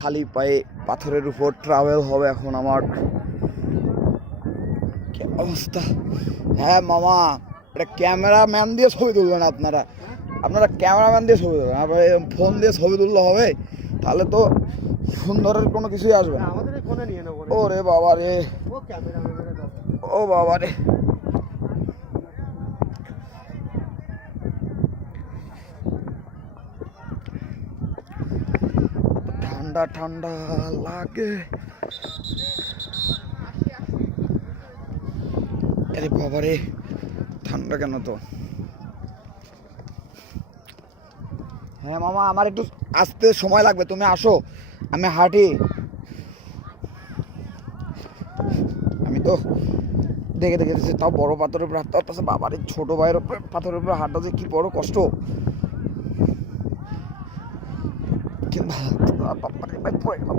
খালি পায়ে পাথরের উপর ট্রাভেল হবে এখন আমার। কি অবস্থা! হ্যাঁ মামা, এটা ক্যামেরাম্যান দিয়ে ছবি তুলবেন আপনারা। আপনারা ক্যামেরাম্যান দিয়ে ছবি তুলবেন, আবার ফোন দিয়ে ছবি তুললে হবে? তাহলে তো সুন্দরের কোনো কিছুই আসবে না। ও রে বাবা রে, ও বাবা রে, ঠান্ডা ঠান্ডা লাগে। আরে বাবা রে, ঠান্ডা কেন তো? হ্যাঁ মামা, আমার একটু আসতে সময় লাগবে, তুমি আসো, আমি হাঁটি। আমি তো দেখে দেখেছি, তাও বড় পাথরের উপরে হাঁটতে পারতেছে। বাবারে, ছোট ভাইয়ের উপরে পাথরের উপরে হাঁটা যে কি বড় কষ্ট। কিন্তু বাবারে ভাই, পড়ে গেলাম।